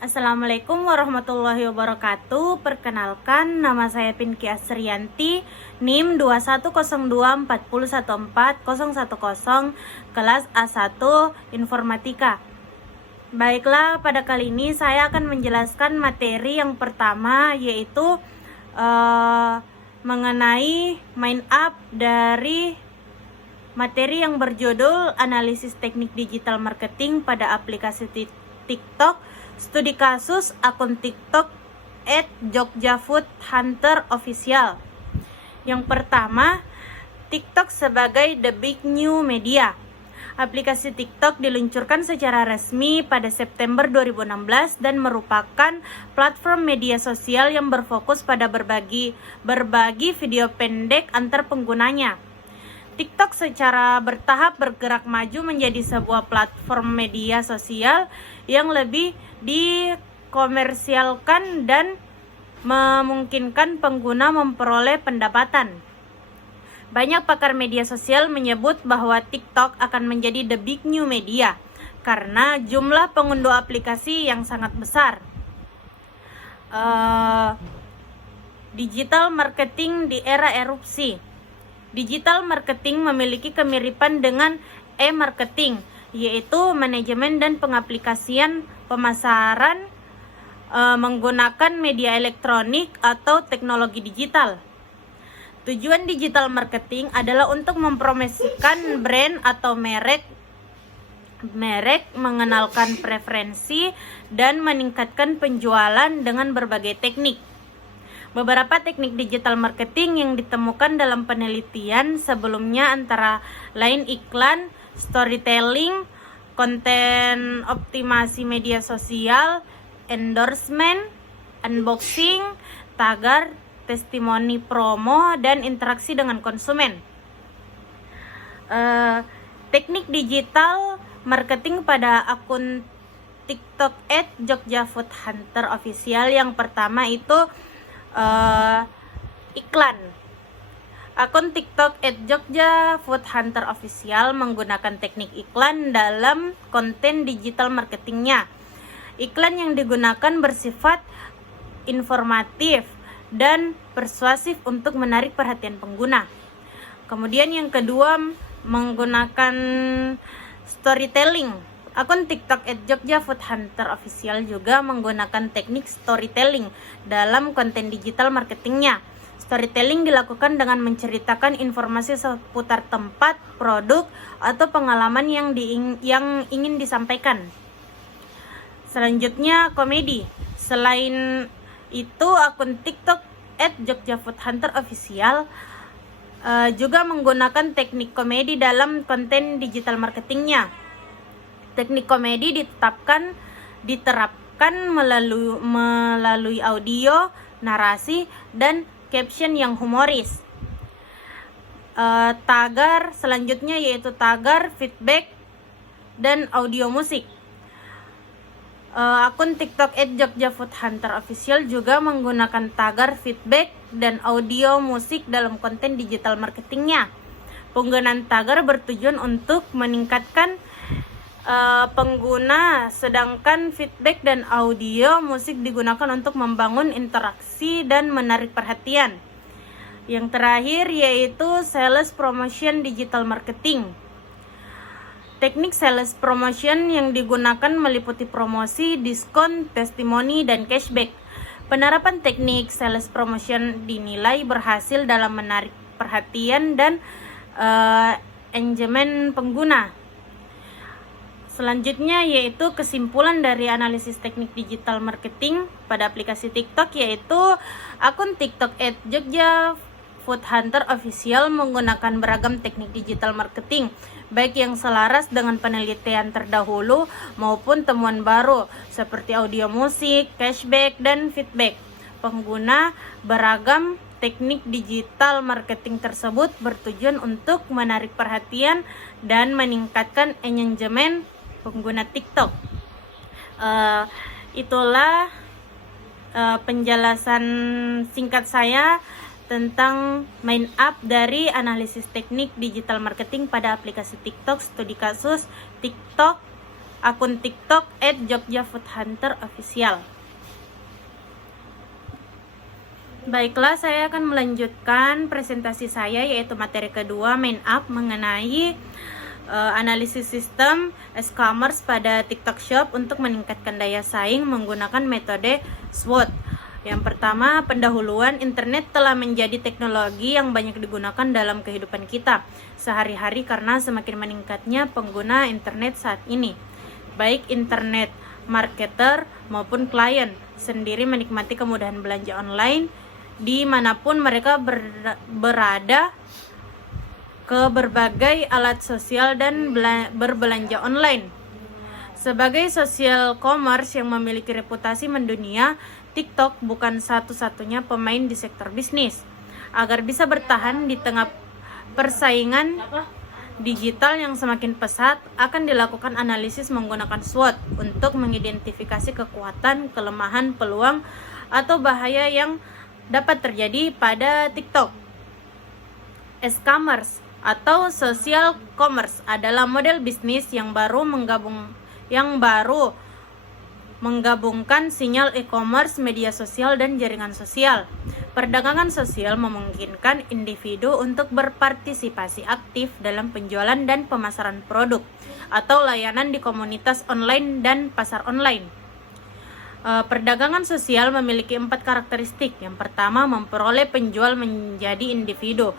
Assalamualaikum warahmatullahi wabarakatuh. Perkenalkan, nama saya Pinky Asrianti, NIM 21024014010, kelas A1 Informatika. Baiklah, pada kali ini saya akan menjelaskan materi yang pertama, yaitu mengenai main up dari materi yang berjudul Analisis Teknik Digital Marketing pada aplikasi TikTok. Studi kasus akun TikTok @JogjaFoodHunterOfficial. Yang pertama, TikTok sebagai the big new media. Aplikasi TikTok diluncurkan secara resmi pada September 2016 dan merupakan platform media sosial yang berfokus pada berbagi video pendek antar penggunanya. TikTok secara bertahap bergerak maju menjadi sebuah platform media sosial yang lebih dikomersialkan dan memungkinkan pengguna memperoleh pendapatan. Banyak pakar media sosial menyebut bahwa TikTok akan menjadi the big new media karena jumlah pengunduh aplikasi yang sangat besar. Digital marketing di era erupsi. Digital marketing memiliki kemiripan dengan e-marketing, yaitu manajemen dan pengaplikasian pemasaran menggunakan media elektronik atau teknologi digital. Tujuan digital marketing adalah untuk mempromosikan brand atau merek, mengenalkan preferensi, dan meningkatkan penjualan dengan berbagai teknik. Beberapa teknik digital marketing yang ditemukan dalam penelitian sebelumnya antara lain iklan, storytelling, konten optimasi media sosial, endorsement, unboxing, tagar, testimoni promo, dan interaksi dengan konsumen. Teknik digital marketing pada akun TikTok @JogjaFoodHunterOfficial. Yang pertama itu iklan. Akun TikTok @JogjaFoodHunterOfficial menggunakan teknik iklan dalam konten digital marketingnya. Iklan yang digunakan bersifat informatif dan persuasif untuk menarik perhatian pengguna. Kemudian yang kedua, menggunakan storytelling. Akun TikTok @JogjaFoodHunterOfficial juga menggunakan teknik storytelling dalam konten digital marketingnya. Storytelling dilakukan dengan menceritakan informasi seputar tempat, produk, atau pengalaman yang ingin disampaikan. Selanjutnya, komedi. Selain itu, akun TikTok @JogjaFoodHunterOfficial juga menggunakan teknik komedi dalam konten digital marketingnya. Teknik komedi diterapkan melalui audio, narasi, dan caption yang humoris. Tagar selanjutnya yaitu tagar, feedback, dan audio musik. Akun TikTok @JogjaFoodHunterOfficial juga menggunakan tagar, feedback, dan audio musik dalam konten digital marketingnya. Penggunaan tagar bertujuan untuk meningkatkan pengguna, sedangkan feedback dan audio musik digunakan untuk membangun interaksi dan menarik perhatian. Yang terakhir yaitu sales promotion digital marketing. Teknik sales promotion yang digunakan meliputi promosi, diskon, testimoni, dan cashback. Penerapan teknik sales promotion dinilai berhasil dalam menarik perhatian dan engagement pengguna. Selanjutnya yaitu kesimpulan dari analisis teknik digital marketing pada aplikasi TikTok, yaitu akun TikTok @JogjaFoodHunterOfficial menggunakan beragam teknik digital marketing, baik yang selaras dengan penelitian terdahulu maupun temuan baru seperti audio musik, cashback, dan feedback. Pengguna beragam teknik digital marketing tersebut bertujuan untuk menarik perhatian dan meningkatkan engagement pengguna TikTok. Itulah penjelasan singkat saya tentang main up dari analisis teknik digital marketing pada aplikasi TikTok. Studi kasus TikTok akun TikTok @jogjafoodhunterofficial. Baiklah, saya akan melanjutkan presentasi saya, yaitu materi kedua, main up, mengenai analisis sistem e-commerce pada TikTok Shop untuk meningkatkan daya saing menggunakan metode SWOT. Yang pertama, pendahuluan. Internet telah menjadi teknologi yang banyak digunakan dalam kehidupan kita sehari-hari karena semakin meningkatnya pengguna internet saat ini. Baik internet marketer maupun klien sendiri menikmati kemudahan belanja online dimanapun mereka berada ke berbagai alat sosial dan berbelanja online. Sebagai social commerce yang memiliki reputasi mendunia, TikTok bukan satu-satunya pemain di sektor bisnis. Agar bisa bertahan di tengah persaingan digital yang semakin pesat, akan dilakukan analisis menggunakan SWOT untuk mengidentifikasi kekuatan, kelemahan, peluang, atau bahaya yang dapat terjadi pada TikTok. E-commerce atau social commerce adalah model bisnis yang baru menggabungkan sinyal e-commerce, media sosial, dan jaringan sosial. Perdagangan sosial memungkinkan individu untuk berpartisipasi aktif dalam penjualan dan pemasaran produk atau layanan di komunitas online dan pasar online. Perdagangan sosial memiliki 4 karakteristik. Yang pertama, memperoleh penjual menjadi individu,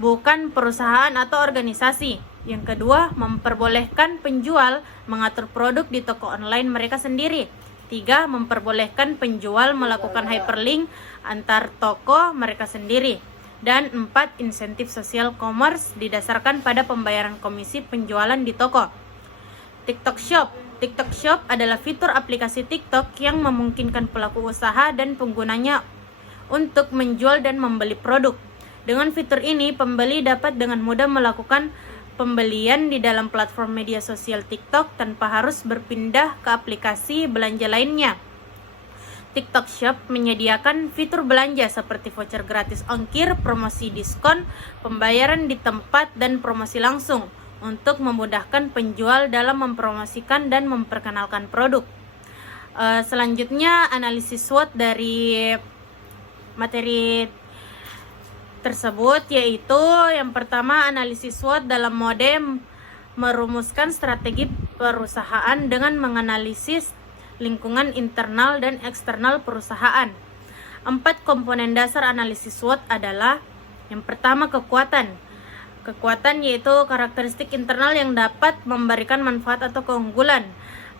bukan perusahaan atau organisasi. Yang kedua, memperbolehkan penjual mengatur produk di toko online mereka sendiri. 3, memperbolehkan penjual melakukan hyperlink antar toko mereka sendiri. Dan 4, insentif sosial commerce didasarkan pada pembayaran komisi penjualan di toko. TikTok Shop. TikTok Shop adalah fitur aplikasi TikTok yang memungkinkan pelaku usaha dan penggunanya untuk menjual dan membeli produk. Dengan fitur ini, pembeli dapat dengan mudah melakukan pembelian di dalam platform media sosial TikTok tanpa harus berpindah ke aplikasi belanja lainnya. TikTok Shop menyediakan fitur belanja seperti voucher gratis ongkir, promosi diskon, pembayaran di tempat, dan promosi langsung untuk memudahkan penjual dalam mempromosikan dan memperkenalkan produk. Selanjutnya, analisis SWOT dari materi tersebut, yaitu yang pertama, analisis SWOT dalam mode merumuskan strategi perusahaan dengan menganalisis lingkungan internal dan eksternal perusahaan. 4 komponen dasar analisis SWOT adalah: yang pertama, kekuatan. Kekuatan yaitu karakteristik internal yang dapat memberikan manfaat atau keunggulan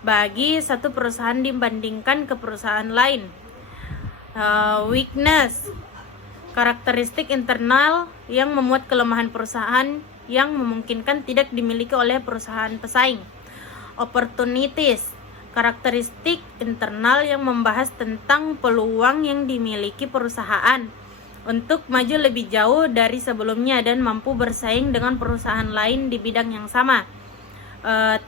bagi satu perusahaan dibandingkan ke perusahaan lain. Weakness, karakteristik internal yang memuat kelemahan perusahaan yang memungkinkan tidak dimiliki oleh perusahaan pesaing. Opportunities, karakteristik internal yang membahas tentang peluang yang dimiliki perusahaan untuk maju lebih jauh dari sebelumnya dan mampu bersaing dengan perusahaan lain di bidang yang sama.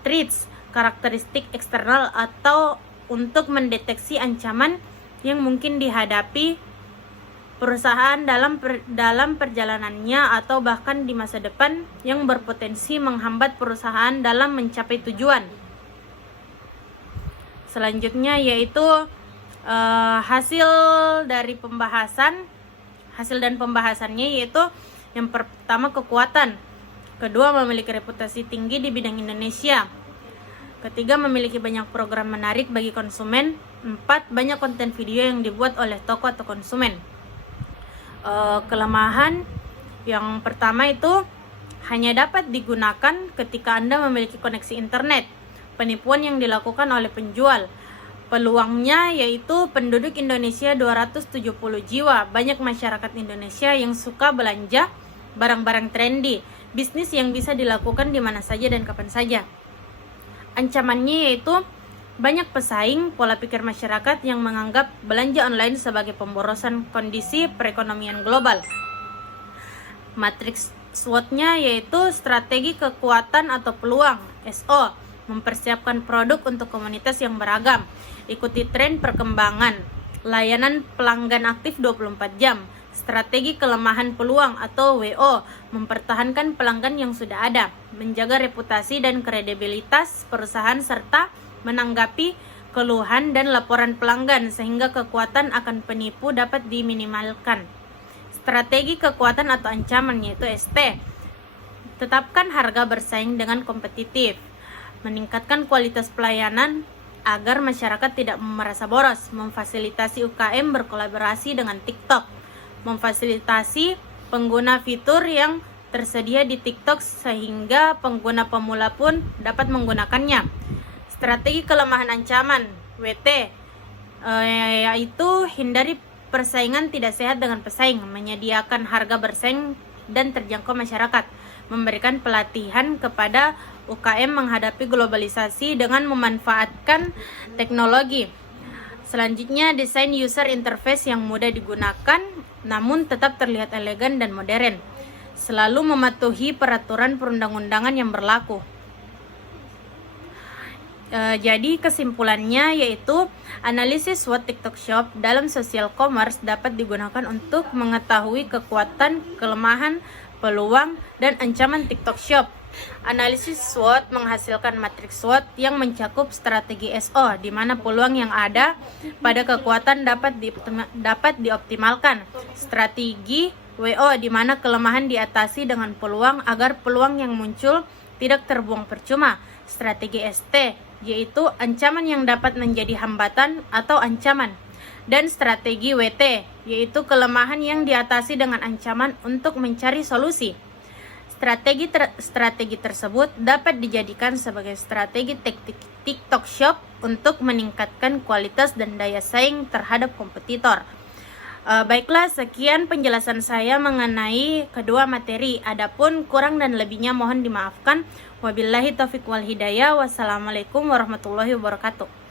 Threats, karakteristik eksternal atau untuk mendeteksi ancaman yang mungkin dihadapi perusahaan dalam perjalanannya atau bahkan di masa depan yang berpotensi menghambat perusahaan dalam mencapai tujuan. Selanjutnya yaitu hasil dan pembahasannya, yaitu yang pertama, kekuatan. Kedua, memiliki reputasi tinggi di bidang Indonesia. Ketiga, memiliki banyak program menarik bagi konsumen. 4, banyak konten video yang dibuat oleh toko atau konsumen. Kelemahan yang pertama itu hanya dapat digunakan ketika Anda memiliki koneksi internet. Penipuan yang dilakukan oleh penjual. Peluangnya yaitu penduduk Indonesia 270 jiwa, banyak masyarakat Indonesia yang suka belanja barang-barang trendy, bisnis yang bisa dilakukan di mana saja dan kapan saja. Ancamannya yaitu banyak pesaing, pola pikir masyarakat yang menganggap belanja online sebagai pemborosan kondisi perekonomian global. Matriks SWOT-nya yaitu strategi kekuatan atau peluang, SO, mempersiapkan produk untuk komunitas yang beragam, ikuti tren perkembangan, layanan pelanggan aktif 24 jam, Strategi kelemahan peluang atau WO, mempertahankan pelanggan yang sudah ada, menjaga reputasi dan kredibilitas perusahaan serta menanggapi keluhan dan laporan pelanggan sehingga kekuatan akan penipu dapat diminimalkan. Strategi kekuatan atau ancaman yaitu ST, tetapkan harga bersaing dengan kompetitif, meningkatkan kualitas pelayanan agar masyarakat tidak merasa boros, memfasilitasi UKM berkolaborasi dengan TikTok, memfasilitasi pengguna fitur yang tersedia di TikTok sehingga pengguna pemula pun dapat menggunakannya. Strategi kelemahan ancaman WT, yaitu hindari persaingan tidak sehat dengan pesaing, menyediakan harga bersaing dan terjangkau masyarakat, memberikan pelatihan kepada UKM menghadapi globalisasi dengan memanfaatkan teknologi. Selanjutnya, desain user interface yang mudah digunakan namun tetap terlihat elegan dan modern. Selalu mematuhi peraturan perundang-undangan yang berlaku. Jadi kesimpulannya yaitu analisis SWOT TikTok Shop dalam social commerce dapat digunakan untuk mengetahui kekuatan, kelemahan, peluang, dan ancaman TikTok Shop. Analisis SWOT menghasilkan matriks SWOT yang mencakup strategi SO, di mana peluang yang ada pada kekuatan dapat dioptimalkan. Strategi WO, di mana kelemahan diatasi dengan peluang agar peluang yang muncul tidak terbuang percuma. Strategi ST, yaitu ancaman yang dapat menjadi hambatan atau ancaman. Dan strategi WT, yaitu kelemahan yang diatasi dengan ancaman untuk mencari solusi. Strategi tersebut dapat dijadikan sebagai strategi TikTok Shop untuk meningkatkan kualitas dan daya saing terhadap kompetitor. Baiklah, sekian penjelasan saya mengenai kedua materi. Adapun kurang dan lebihnya mohon dimaafkan. Wabillahi taufiq wal hidayah. Wassalamualaikum warahmatullahi wabarakatuh.